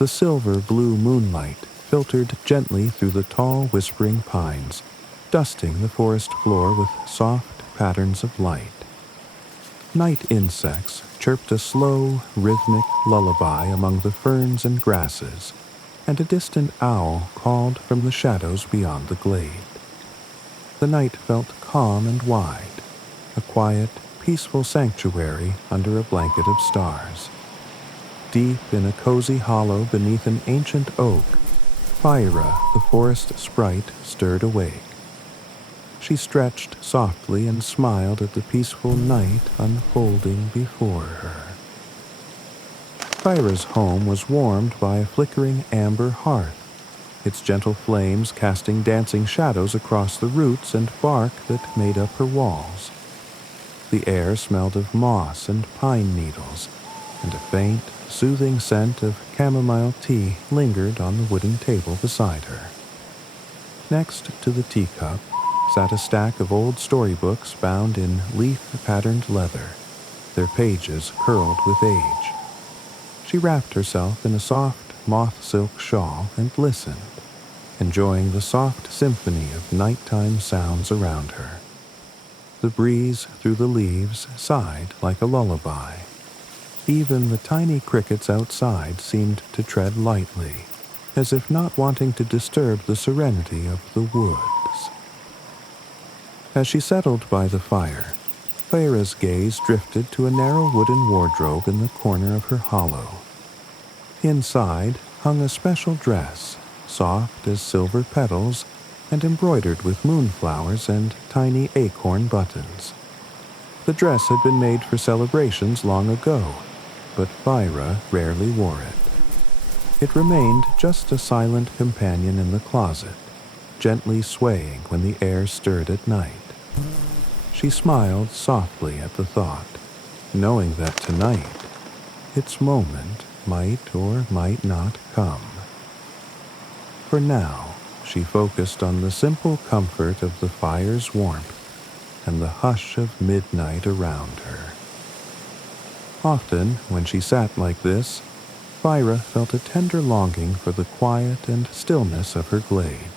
The silver-blue moonlight filtered gently through the tall, whispering pines, dusting the forest floor with soft patterns of light. Night insects chirped a slow, rhythmic lullaby among the ferns and grasses, and a distant owl called from the shadows beyond the glade. The night felt calm and wide, a quiet, peaceful sanctuary under a blanket of stars. Deep in a cozy hollow beneath an ancient oak, Fira, the forest sprite, stirred awake. She stretched softly and smiled at the peaceful night unfolding before her. Fira's home was warmed by a flickering amber hearth, its gentle flames casting dancing shadows across the roots and bark that made up her walls. The air smelled of moss and pine needles, and a faint, soothing scent of chamomile tea lingered on the wooden table beside her. Next to the teacup sat a stack of old storybooks bound in leaf-patterned leather, their pages curled with age. She wrapped herself in a soft moth-silk shawl and listened, enjoying the soft symphony of nighttime sounds around her. The breeze through the leaves sighed like a lullaby. Even the tiny crickets outside seemed to tread lightly, as if not wanting to disturb the serenity of the woods. As she settled by the fire, Fira's gaze drifted to a narrow wooden wardrobe in the corner of her hollow. Inside hung a special dress, soft as silver petals and embroidered with moonflowers and tiny acorn buttons. The dress had been made for celebrations long ago, but Fira rarely wore it. It remained just a silent companion in the closet, gently swaying when the air stirred at night. She smiled softly at the thought, knowing that tonight, its moment might or might not come. For now, she focused on the simple comfort of the fire's warmth and the hush of midnight around her. Often, when she sat like this, Fira felt a tender longing for the quiet and stillness of her glade.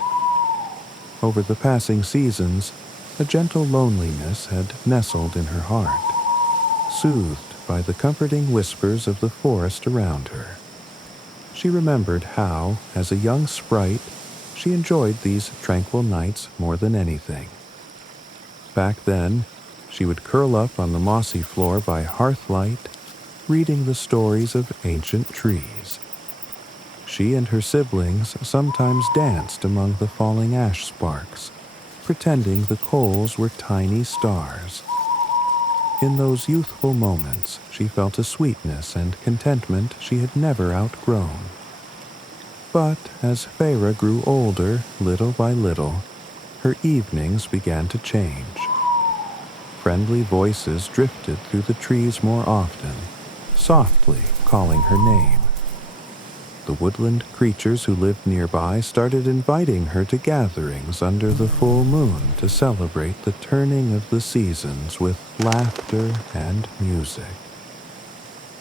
Over the passing seasons, a gentle loneliness had nestled in her heart, soothed by the comforting whispers of the forest around her. She remembered how, as a young sprite, she enjoyed these tranquil nights more than anything. Back then, she would curl up on the mossy floor by hearthlight, reading the stories of ancient trees. She and her siblings sometimes danced among the falling ash sparks, pretending the coals were tiny stars. In those youthful moments, she felt a sweetness and contentment she had never outgrown. But as Fira grew older, little by little, her evenings began to change. Friendly voices drifted through the trees more often, softly calling her name. The woodland creatures who lived nearby started inviting her to gatherings under the full moon to celebrate the turning of the seasons with laughter and music.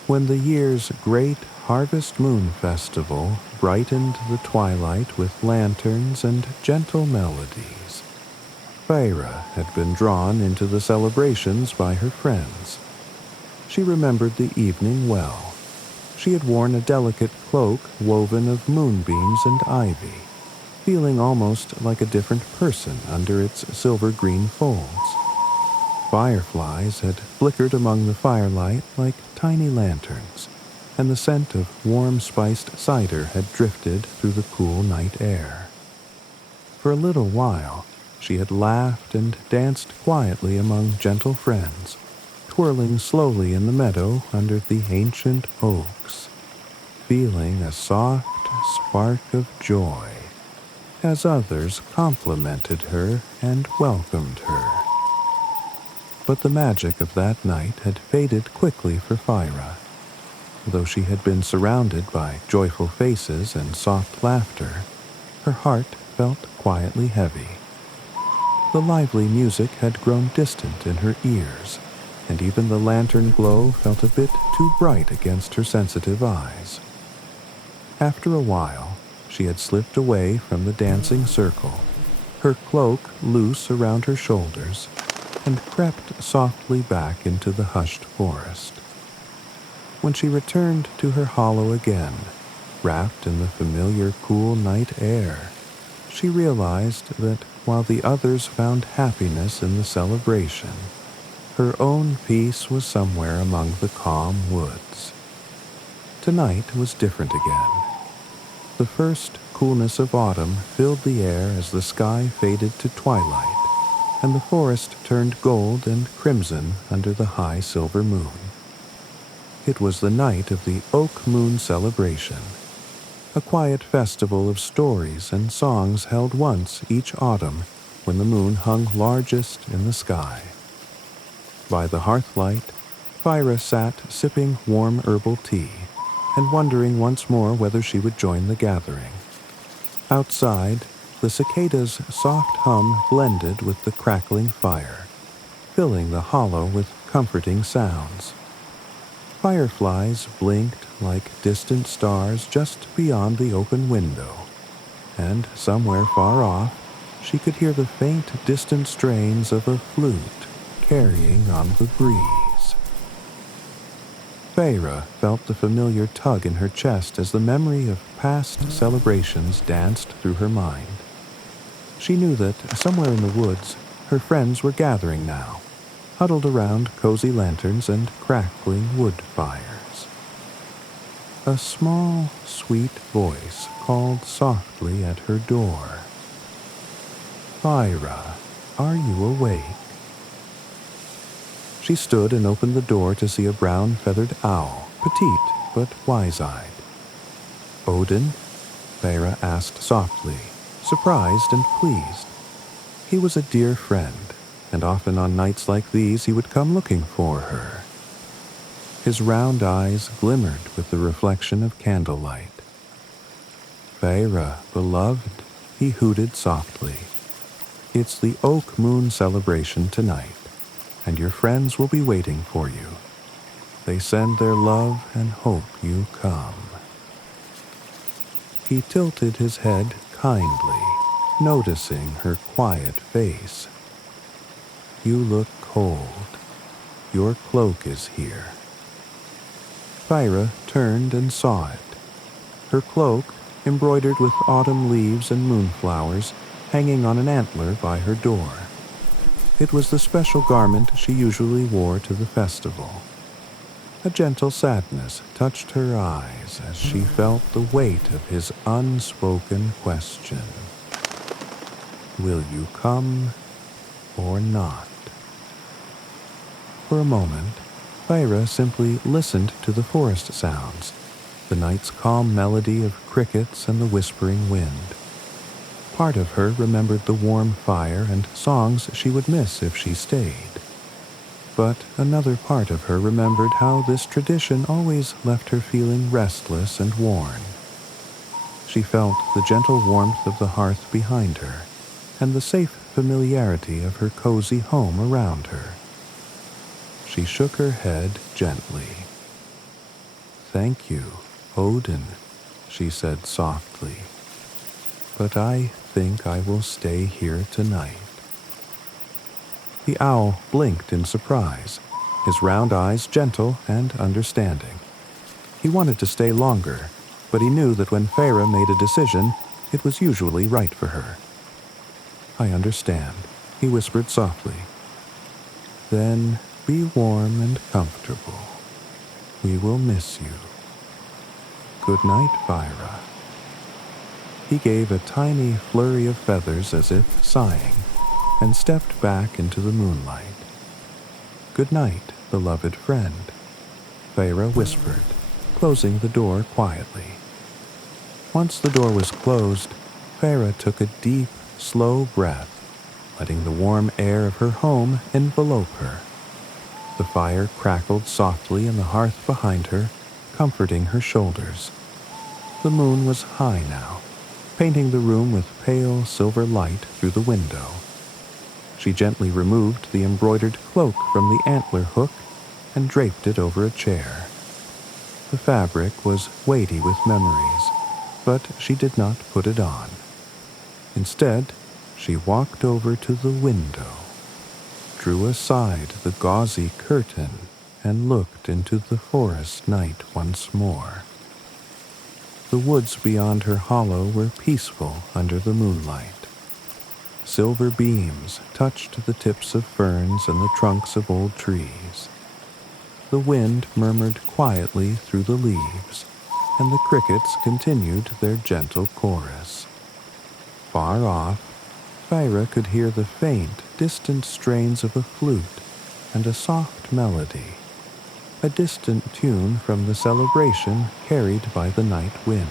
When the year's great Harvest Moon Festival brightened the twilight with lanterns and gentle melodies, Fira had been drawn into the celebrations by her friends. She remembered the evening well. She had worn a delicate cloak woven of moonbeams and ivy, feeling almost like a different person under its silver-green folds. Fireflies had flickered among the firelight like tiny lanterns, and the scent of warm-spiced cider had drifted through the cool night air. For a little while, she had laughed and danced quietly among gentle friends, twirling slowly in the meadow under the ancient oaks, feeling a soft spark of joy as others complimented her and welcomed her. But the magic of that night had faded quickly for Fira. Though she had been surrounded by joyful faces and soft laughter, her heart felt quietly heavy. The lively music had grown distant in her ears, and even the lantern glow felt a bit too bright against her sensitive eyes. After a while, she had slipped away from the dancing circle, her cloak loose around her shoulders, and crept softly back into the hushed forest. When she returned to her hollow again, wrapped in the familiar cool night air, she realized that while the others found happiness in the celebration, her own peace was somewhere among the calm woods. Tonight was different again. The first coolness of autumn filled the air as the sky faded to twilight, and the forest turned gold and crimson under the high silver moon. It was the night of the Oak Moon celebration, a quiet festival of stories and songs held once each autumn when the moon hung largest in the sky. By the hearthlight, Fira sat sipping warm herbal tea and wondering once more whether she would join the gathering. Outside, the cicadas' soft hum blended with the crackling fire, filling the hollow with comforting sounds. Fireflies blinked like distant stars just beyond the open window, and somewhere far off, she could hear the faint, distant strains of a flute carrying on the breeze. Feyre felt the familiar tug in her chest as the memory of past celebrations danced through her mind. She knew that somewhere in the woods, her friends were gathering now, huddled around cozy lanterns and crackling wood fires. A small, sweet voice called softly at her door. "Fira, are you awake?" She stood and opened the door to see a brown-feathered owl, petite but wise-eyed. "Odin?" Feyre asked softly, surprised and pleased. He was a dear friend, and often on nights like these he would come looking for her. His round eyes glimmered with the reflection of candlelight. "Feyre, beloved," he hooted softly. "It's the Oak Moon celebration tonight, and your friends will be waiting for you. They send their love and hope you come." He tilted his head kindly, noticing her quiet face. "You look cold. Your cloak is here." Feyre turned and saw it. Her cloak, embroidered with autumn leaves and moonflowers, hanging on an antler by her door. It was the special garment she usually wore to the festival. A gentle sadness touched her eyes as she felt the weight of his unspoken question. "Will you come or not?" For a moment, Feyre simply listened to the forest sounds, the night's calm melody of crickets and the whispering wind. Part of her remembered the warm fire and songs she would miss if she stayed. But another part of her remembered how this tradition always left her feeling restless and worn. She felt the gentle warmth of the hearth behind her, and the safe familiarity of her cozy home around her. She shook her head gently. "Thank you, Odin," she said softly. "But I think I will stay here tonight." The owl blinked in surprise, his round eyes gentle and understanding. He wanted to stay longer, but he knew that when Feyre made a decision, it was usually right for her. "I understand," he whispered softly. "Then be warm and comfortable. We will miss you. Good night, Feyre." He gave a tiny flurry of feathers as if sighing, and stepped back into the moonlight. "Good night, beloved friend," Feyre whispered, closing the door quietly. Once the door was closed, Feyre took a deep, slow breath, letting the warm air of her home envelope her. The fire crackled softly in the hearth behind her, comforting her shoulders. The moon was high now, painting the room with pale silver light through the window. She gently removed the embroidered cloak from the antler hook and draped it over a chair. The fabric was weighty with memories, but she did not put it on. Instead, she walked over to the window, drew aside the gauzy curtain, and looked into the forest night once more. The woods beyond her hollow were peaceful under the moonlight. Silver beams touched the tips of ferns and the trunks of old trees. The wind murmured quietly through the leaves, and the crickets continued their gentle chorus. Far off, Feyre could hear the faint, distant strains of a flute and a soft melody, a distant tune from the celebration carried by the night wind.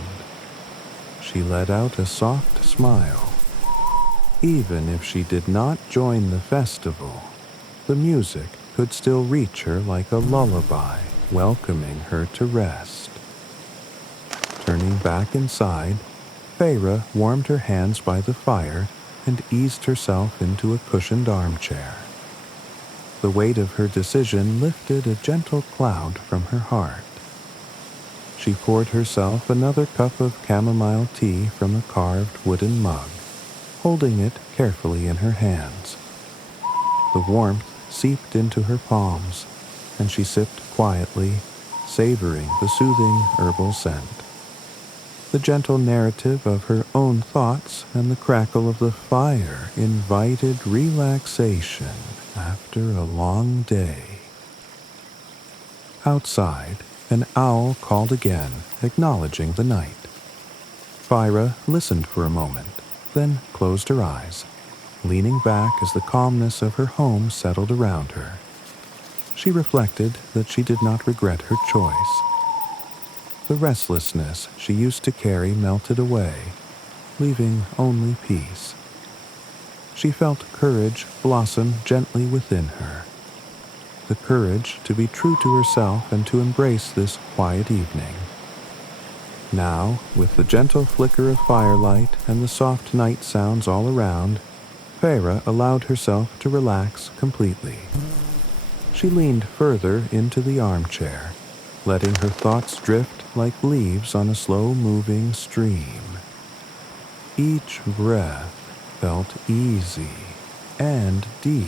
She let out a soft smile. Even if she did not join the festival, the music could still reach her like a lullaby, welcoming her to rest. Turning back inside, Feyre warmed her hands by the fire and eased herself into a cushioned armchair. The weight of her decision lifted a gentle cloud from her heart. She poured herself another cup of chamomile tea from a carved wooden mug, holding it carefully in her hands. The warmth seeped into her palms, and she sipped quietly, savoring the soothing herbal scent. The gentle narrative of her own thoughts and the crackle of the fire invited relaxation after a long day. Outside, an owl called again, acknowledging the night. Feyre listened for a moment, then closed her eyes, leaning back as the calmness of her home settled around her. She reflected that she did not regret her choice. The restlessness she used to carry melted away, leaving only peace. She felt courage blossom gently within her. The courage to be true to herself and to embrace this quiet evening. Now, with the gentle flicker of firelight and the soft night sounds all around, Feyre allowed herself to relax completely. She leaned further into the armchair, letting her thoughts drift like leaves on a slow-moving stream. Each breath felt easy and deep.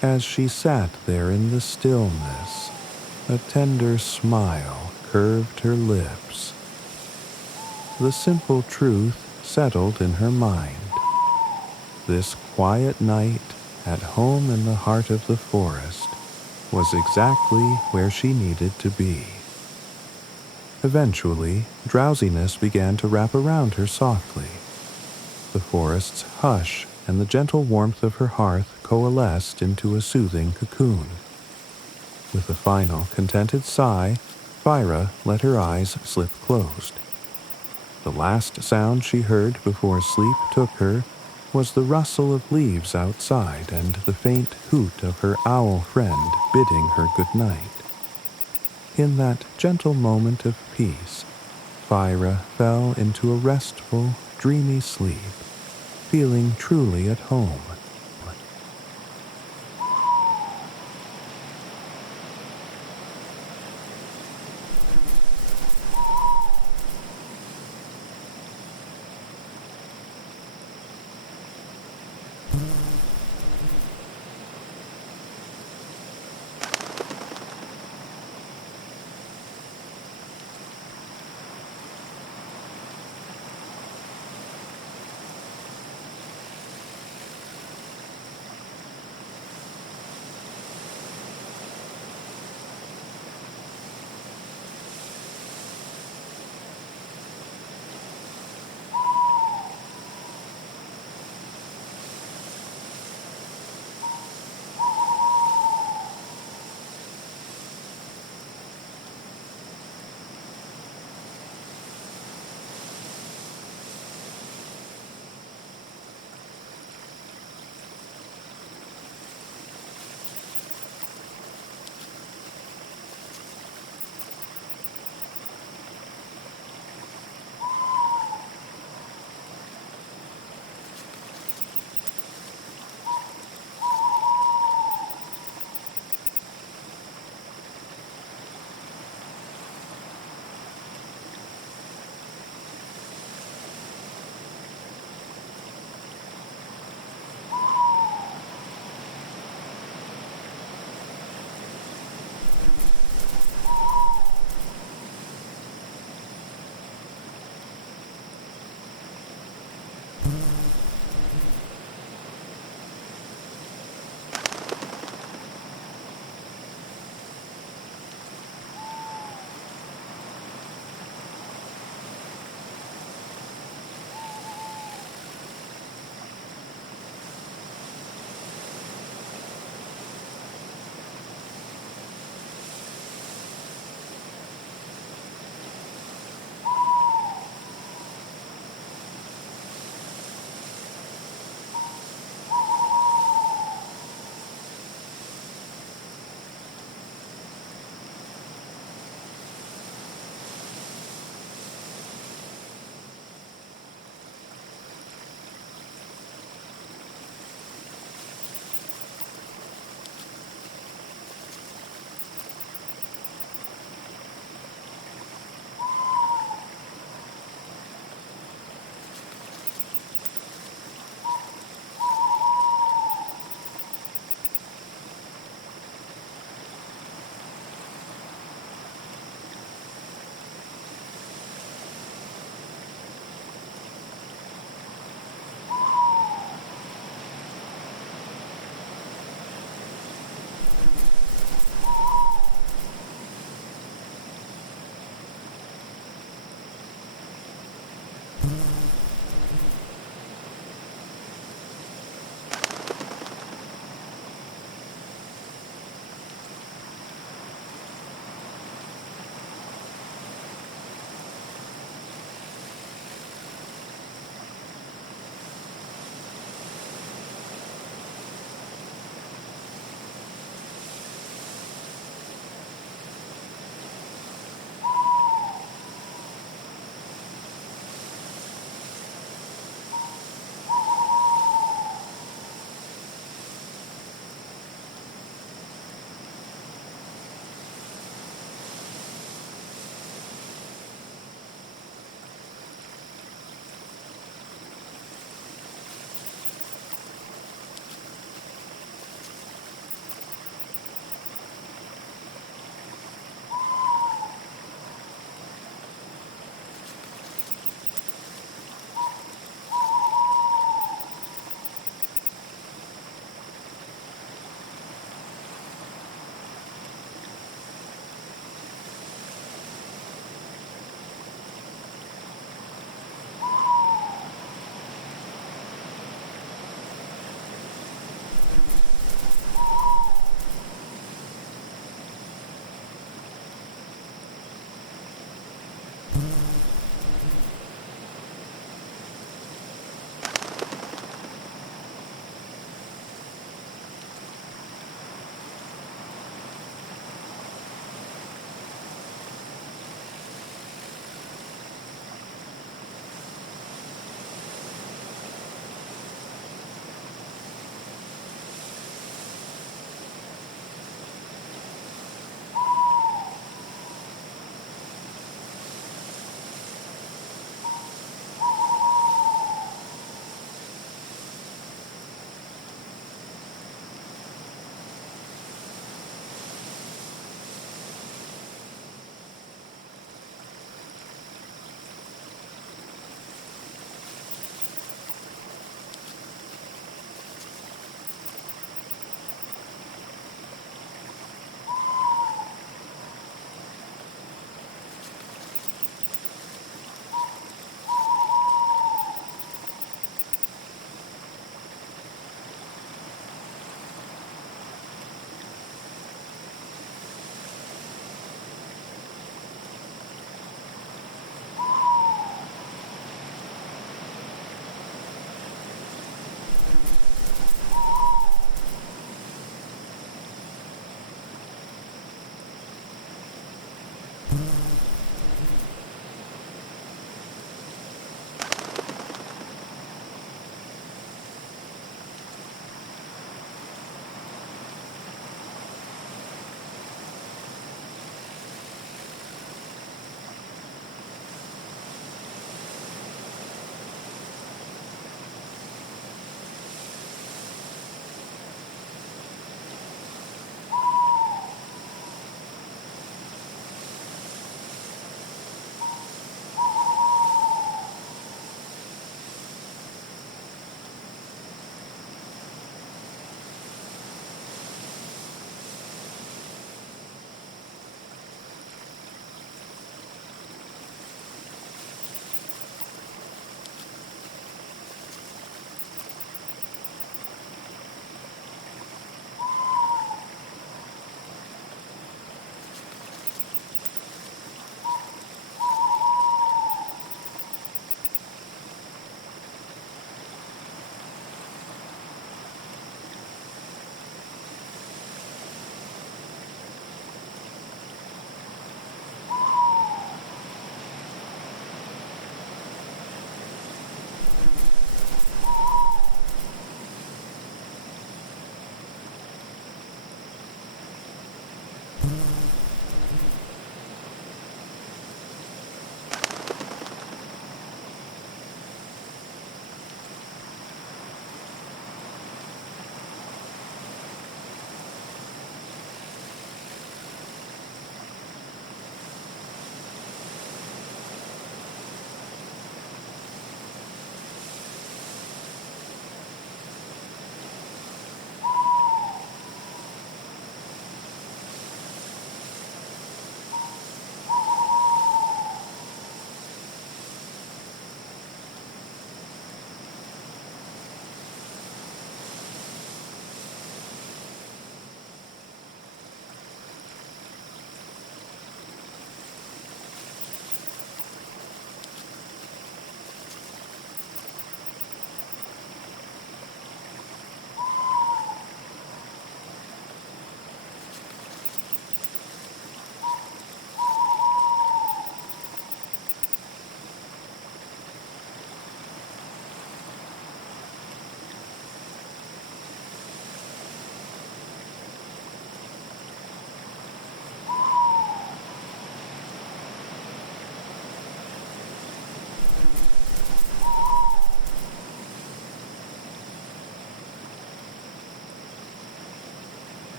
As she sat there in the stillness, a tender smile curved her lips. The simple truth settled in her mind. This quiet night at home in the heart of the forest was exactly where she needed to be. Eventually, drowsiness began to wrap around her softly. The forest's hush and the gentle warmth of her hearth coalesced into a soothing cocoon. With a final contented sigh, Feyre let her eyes slip closed. The last sound she heard before sleep took her was the rustle of leaves outside and the faint hoot of her owl friend bidding her good night. In that gentle moment of peace, Feyre fell into a restful, dreamy sleep, feeling truly at home.